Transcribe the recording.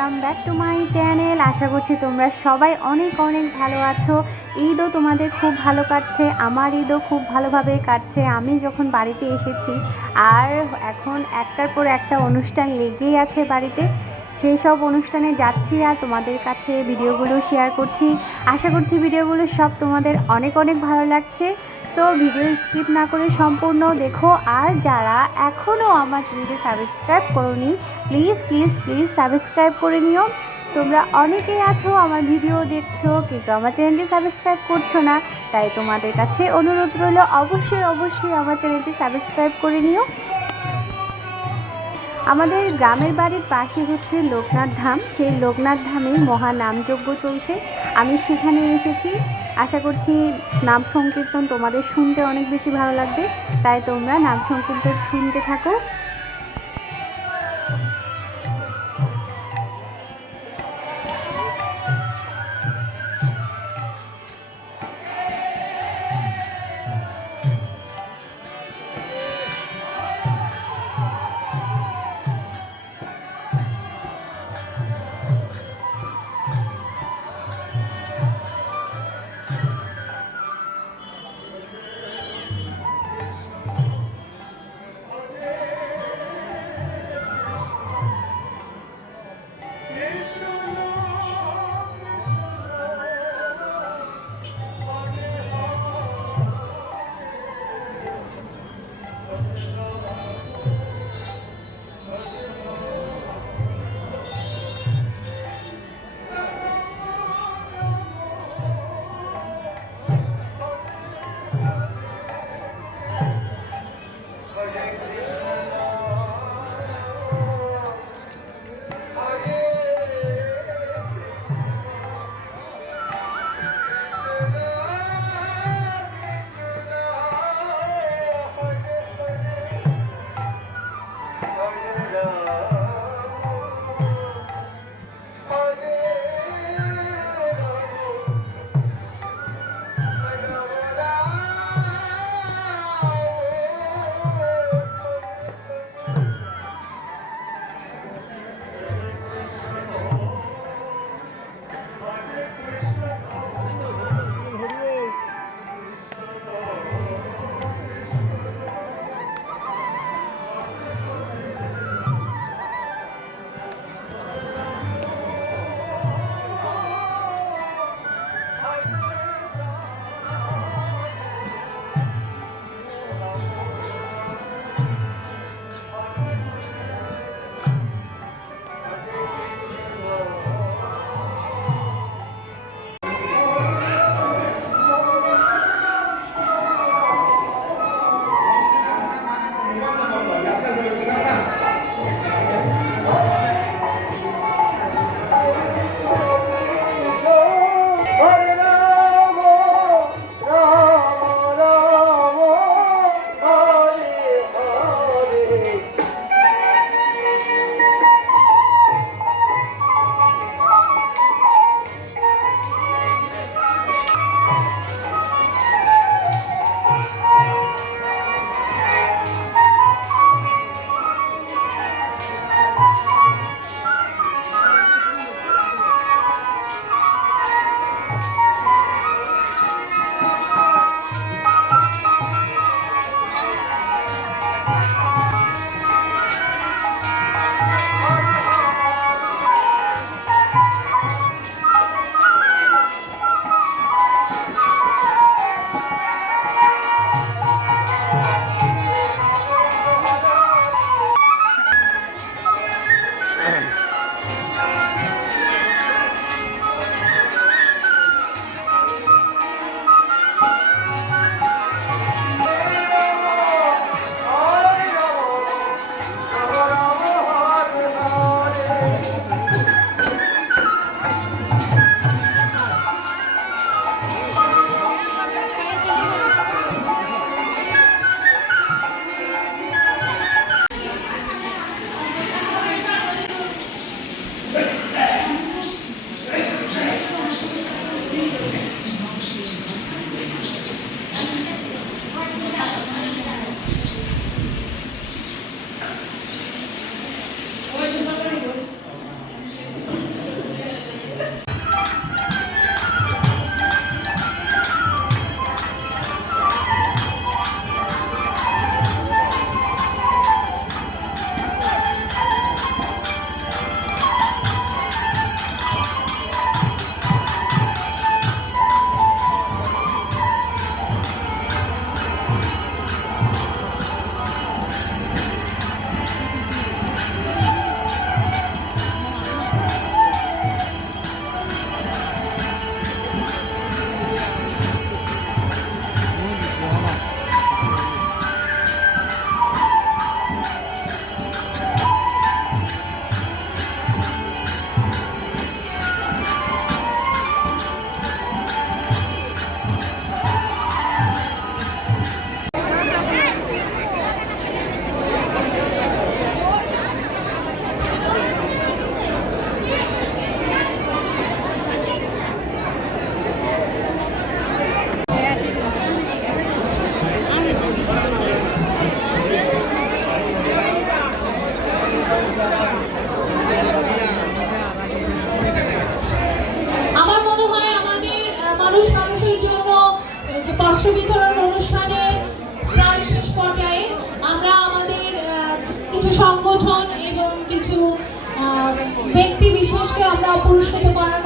Welcome back to my channel আশা করছি তোমরা সবাই অনেক অনেক ভালো আছো। ঈদও তোমাদের খুব ভালো কাটছে। আমার ঈদও খুব ভালোভাবে কাটছে। আমি যখন বাড়িতে এসেছি, আর এখন একটার পর একটা অনুষ্ঠান লেগেই আছে বাড়িতে। সেই সব অনুষ্ঠানে যাচ্ছি আর তোমাদের কাছে ভিডিওগুলো শেয়ার করছি। আশা করছি ভিডিওগুলো সব তোমাদের অনেক অনেক ভালো লাগছে। তো ভিডিও স্কিপ না করে সম্পূর্ণ দেখো। আর যারা এখনও আমার চ্যানেলকে সাবস্ক্রাইব করোনি প্লিজ প্লিজ প্লিজ সাবস্ক্রাইব করে নিও। তোমরা অনেকেই আছো, আমার ভিডিও দেখছ, কিন্তু আমার চ্যানেলটি সাবস্ক্রাইব করছ না। তাই তোমাদের কাছে অনুরোধ রইল, অবশ্যই অবশ্যই আমার চ্যানেলটি সাবস্ক্রাইব করে নিও। আমাদের গ্রামের বাড়ির পাশে হচ্ছে লোকনাথ ধাম। সেই লোকনাথ ধামে মহা নামযজ্ঞ চলছে। আমি সেখানে এসেছি। আশা করছি নাম সংকীর্তন তোমাদের শুনতে অনেক বেশি ভালো লাগবে। তাই তোমরা নাম সংকীর্তন শুনতে থাকো। বিতরণ অনুষ্ঠানে প্রায় শেষ পর্যায়ে আমরা আমাদের কিছু সংগঠন এবং কিছু ব্যক্তি বিশেষকে আমরা পুরস্কৃত করার